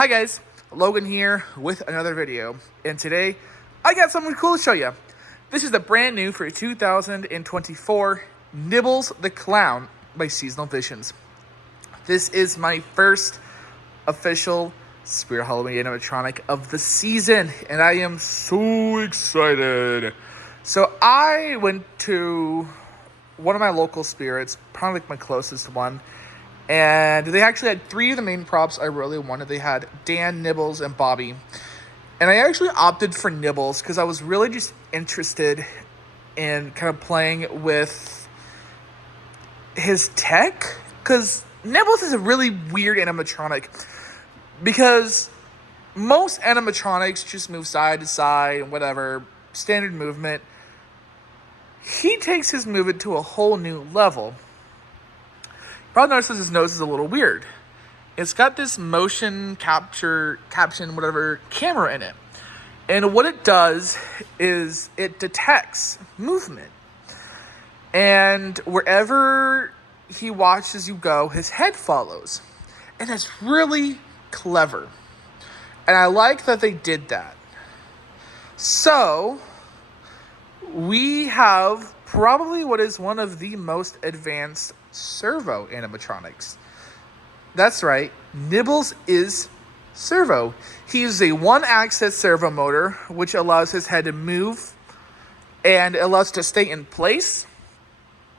Hi guys, Logan here with another video, and today I got something cool to show you. This is the brand new for 2024 Nibbles the Clown by Seasonal Visions. This is my first official Spirit Halloween animatronic of the season, and I am so excited. So I went to one of my local spirits, probably like my closest one, and they actually had three of the main props I really wanted. They had Dan, Nibbles, and Bobby. And I actually opted for Nibbles because I was really just interested in kind of playing with his tech. Because Nibbles is a really weird animatronic. Because most animatronics just move side to side and whatever, standard movement. He takes his movement to a whole new level. Probably notices his nose is a little weird. It's got this motion capture, whatever, camera in it. And what it does is it detects movement. And wherever he watches you go, his head follows. And it's really clever. And I like that they did that. So, we have probably what is one of the most advanced servo animatronics. That's right, Nibbles is servo. He uses a one-axis servo motor, which allows his head to move and allows it to stay in place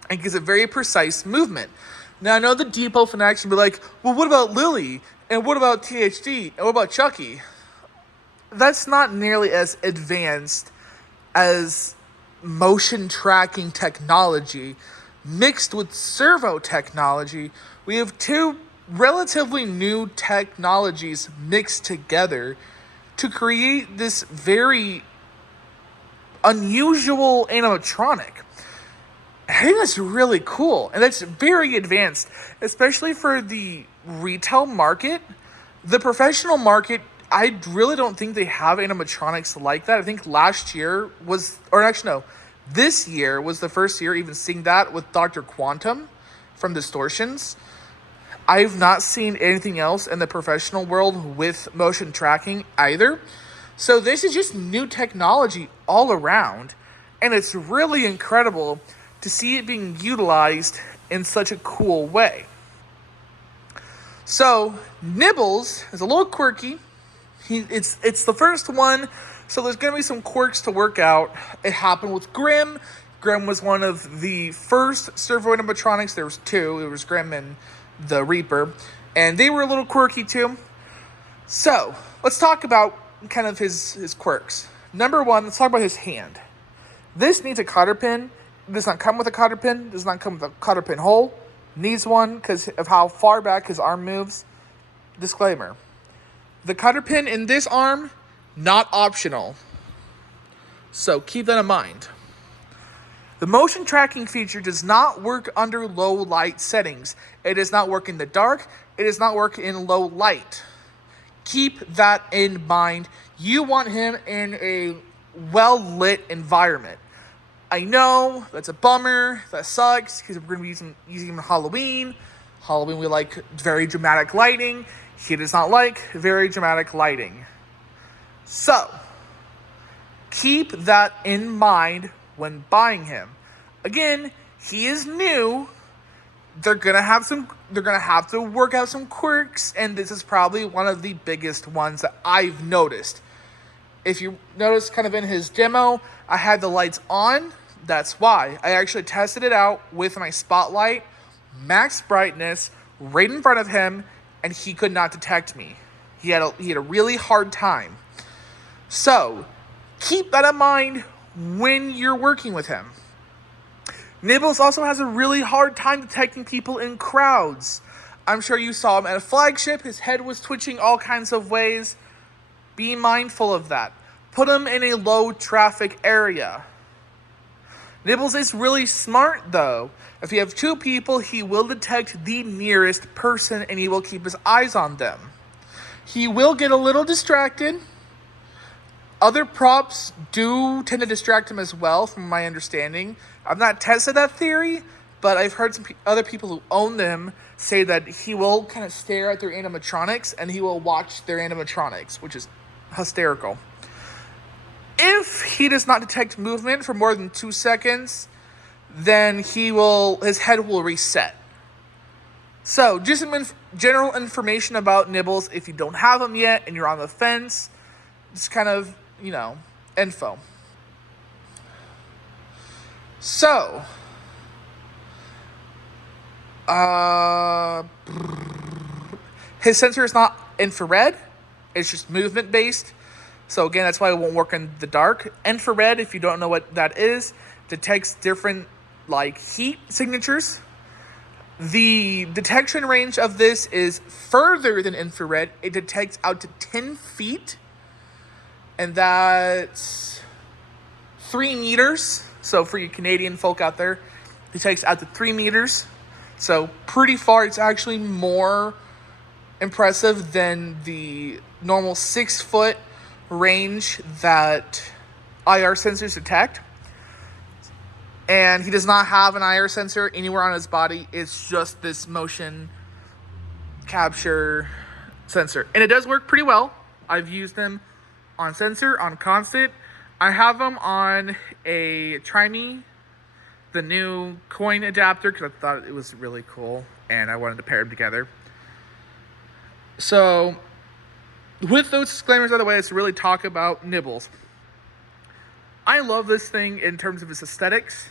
and gives a very precise movement. Now, I know the depot fanatics will be like, well, what about Lily? And what about THD? And what about Chucky? That's not nearly as advanced as motion tracking technology mixed with servo technology. We have two relatively new technologies mixed together to create this very unusual animatronic. I think that's really cool, and that's very advanced, especially for the retail market. The professional market, I really don't think they have animatronics like that. I think last year was, or actually no, this year was the first year even seeing that with Dr. Quantum from Distortions. I've not seen anything else in the professional world with motion tracking either. So this is just new technology all around, and it's really incredible to see it being utilized in such a cool way. So Nibbles is a little quirky. It's the first one, so there's going to be some quirks to work out. It happened with Grimm. Grimm was one of the first servo animatronics. There was two. There was Grimm and the Reaper, and they were a little quirky too. So let's talk about kind of his quirks. Number one, let's talk about his hand. This needs a cotter pin. It does not come with a cotter pin. It does not come with a cotter pin hole. Needs one because of how far back his arm moves. Disclaimer. The cotter pin in this arm, not optional. So keep that in mind. The motion tracking feature does not work under low light settings. It does not work in the dark. It does not work in low light. Keep that in mind. You want him in a well-lit environment. I know that's a bummer. That sucks because we're going to be using him in Halloween. Halloween, we like very dramatic lighting. He does not like very dramatic lighting. So, keep that in mind when buying him. Again, he is new. They're gonna have to work out some quirks, and this is probably one of the biggest ones that I've noticed. If you notice kind of in his demo, I had the lights on. That's why. I actually tested it out with my spotlight, max brightness, right in front of him, and he could not detect me. He had a really hard time. So, keep that in mind when you're working with him. Nibbles also has a really hard time detecting people in crowds. I'm sure you saw him at a flagship. His head was twitching all kinds of ways. Be mindful of that. Put him in a low traffic area. Nibbles is really smart though. If you have two people, he will detect the nearest person and he will keep his eyes on them. He will get a little distracted. Other props do tend to distract him as well, from my understanding. I've not tested that theory, but I've heard some other people who own them say that he will kind of stare at their animatronics and he will watch their animatronics, which is hysterical. If he does not detect movement for more than 2 seconds, then his head will reset. So, just some general information about Nibbles if you don't have them yet and you're on the fence. Just kind of, info. So, his sensor is not infrared. It's just movement based. So again, that's why it won't work in the dark. Infrared, if you don't know what that is, detects different heat signatures. The detection range of this is further than infrared. It detects out to 10 feet. And that's 3 meters. So for you Canadian folk out there, it detects out to 3 meters. So pretty far. It's actually more impressive than the normal 6-foot range that IR sensors detect. And he does not have an IR sensor anywhere on his body. It's just this motion capture sensor. And it does work pretty well. I've used them on sensor, on constant. I have them on a Try-Me, the new coin adapter, because I thought it was really cool and I wanted to pair them together. So, with those disclaimers out of the way, let's really talk about Nibbles. I love this thing in terms of its aesthetics.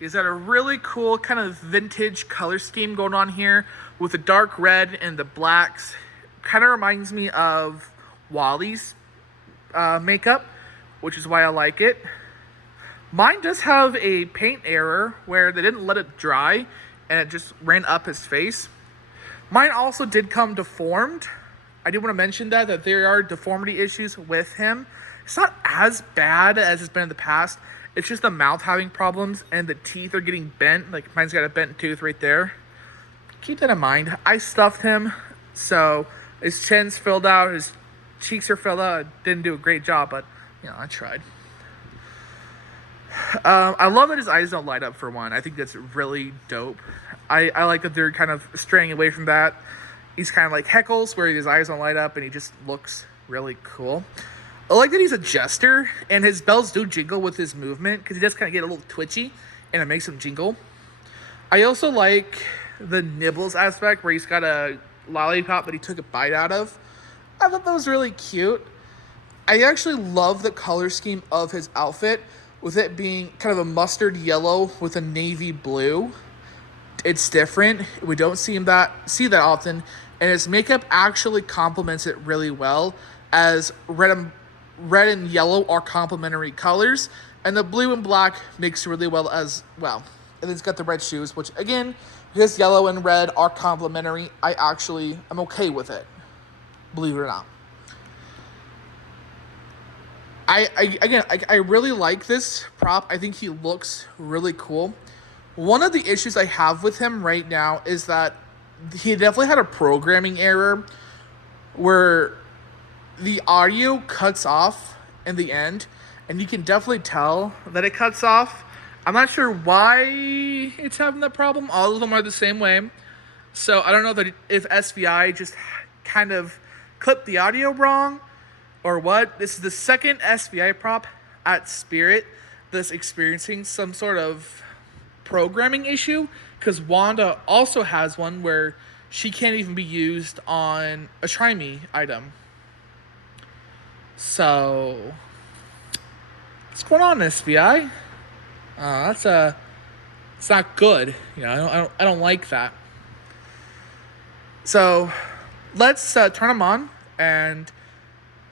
He's got a really cool kind of vintage color scheme going on here with the dark red and the blacks. Kind of reminds me of Wally's makeup, which is why I like it. Mine does have a paint error where they didn't let it dry and it just ran up his face. Mine also did come deformed. I do want to mention that there are deformity issues with him. It's not as bad as it's been in the past. It's just the mouth having problems and the teeth are getting bent. Like mine's got a bent tooth right there. Keep that in mind. I stuffed him, so his chin's filled out, his cheeks are filled out. I didn't do a great job, but I tried. I love that his eyes don't light up for one. I think that's really dope. I like that they're kind of straying away from that. He's kind of like Heckles, where his eyes don't light up and he just looks really cool. I like that he's a jester and his bells do jingle with his movement because he does kind of get a little twitchy and it makes him jingle. I also like the Nibbles aspect where he's got a lollipop that he took a bite out of. I thought that was really cute. I actually love the color scheme of his outfit with it being kind of a mustard yellow with a navy blue. It's different. We don't see that often, and his makeup actually complements it really well, as red and yellow are complementary colors, and the blue and black mix really well as well. And then it's got the red shoes, which again, because yellow and red are complementary, I'm okay with it, believe it or not. I really like this prop. I think he looks really cool. One of the issues I have with him right now is that he definitely had a programming error where the audio cuts off in the end, and you can definitely tell that it cuts off. I'm not sure why it's having that problem. All of them are the same way. So I don't know if SVI just kind of clipped the audio wrong or what. This is the second SVI prop at Spirit that's experiencing some sort of programming issue, because Wanda also has one where she can't even be used on a Try-Me item. So what's going on, SVI? It's not good. I don't like that. So let's turn him on, and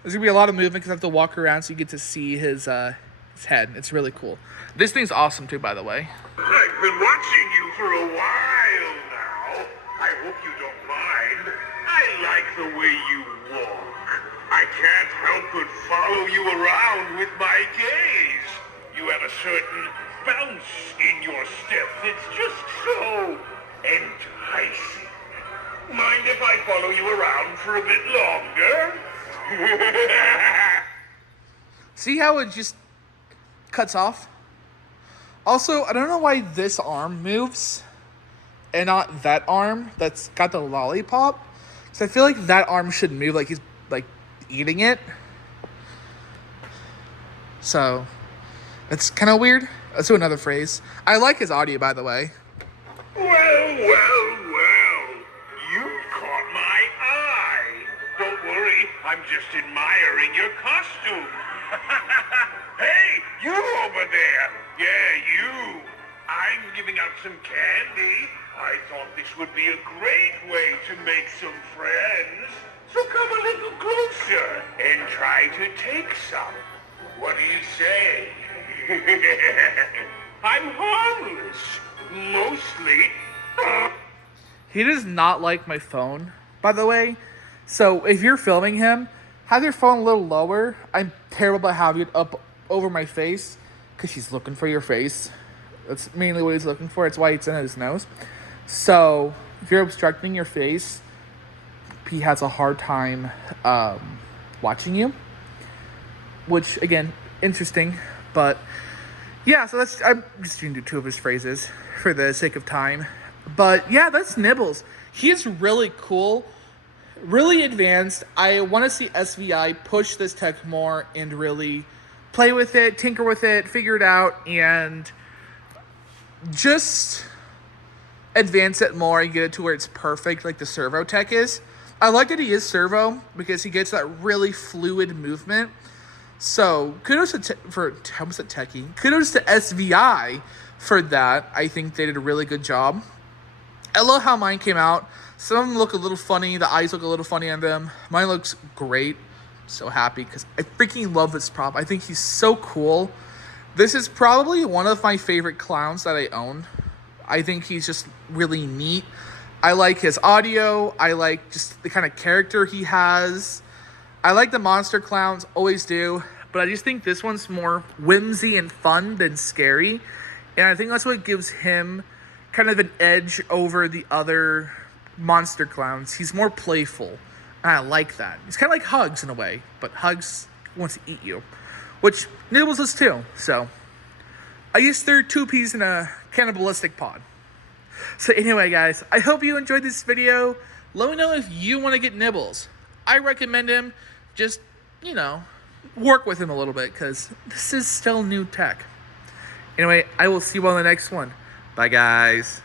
there's gonna be a lot of movement because I have to walk around so you get to see his head. It's really cool. This thing's awesome too, by the way. I've been watching you for a while now. I hope you don't mind. I like the way you walk. I can't help but follow you around with my gaze. You have a certain bounce in your step that's just so enticing. Mind if I follow you around for a bit longer? See how it just cuts off? Also, I don't know why this arm moves. and not that arm that's got the lollipop. So I feel like that arm should move like he's like eating it. So it's kind of weird. Let's do another phrase. I like his audio, by the way. Well, you caught my eye. Don't worry, I'm just admiring your costume. Hey, you over there. Yeah, you. I'm giving out some candy. I thought this would be a great way to make some friends. So come a little closer and try to take some. What do you say? I'm harmless. Mostly. He does not like my phone, by the way. So if you're filming him, have your phone a little lower. I'm terrible at having it up over my face because he's looking for your face. That's mainly what he's looking for. It's why it's in his nose. So if you're obstructing your face, he has a hard time watching you. Which, again, interesting. But yeah, so I'm just going to do 2 of his phrases for the sake of time. But yeah, that's Nibbles. He is really cool, really advanced. I want to see SVI push this tech more and really play with it, tinker with it, figure it out, and just advance it more and get it to where it's perfect like the servo tech is. I like that he is servo because he gets that really fluid movement. So kudos to kudos to SVI for that. I think they did a really good job. I love how mine came out. Some of them look a little funny. The eyes look a little funny on them. Mine looks great. So happy because I freaking love this prop. I think he's so cool. This is probably one of my favorite clowns that I own. I think he's just really neat. I like his audio. I like just the kind of character he has. I like the monster clowns, always do. But I just think this one's more whimsy and fun than scary. And I think that's what gives him kind of an edge over the other monster clowns. He's more playful. And I like that. He's kind of like Hugs in a way. But Hugs wants to eat you. Which Nibbles is too. So I just threw 2 peas in a cannibalistic pod. So anyway, guys, I hope you enjoyed this video. Let me know if you want to get Nibbles. I recommend him. Just, work with him a little bit because this is still new tech. Anyway, I will see you on the next one. Bye, guys.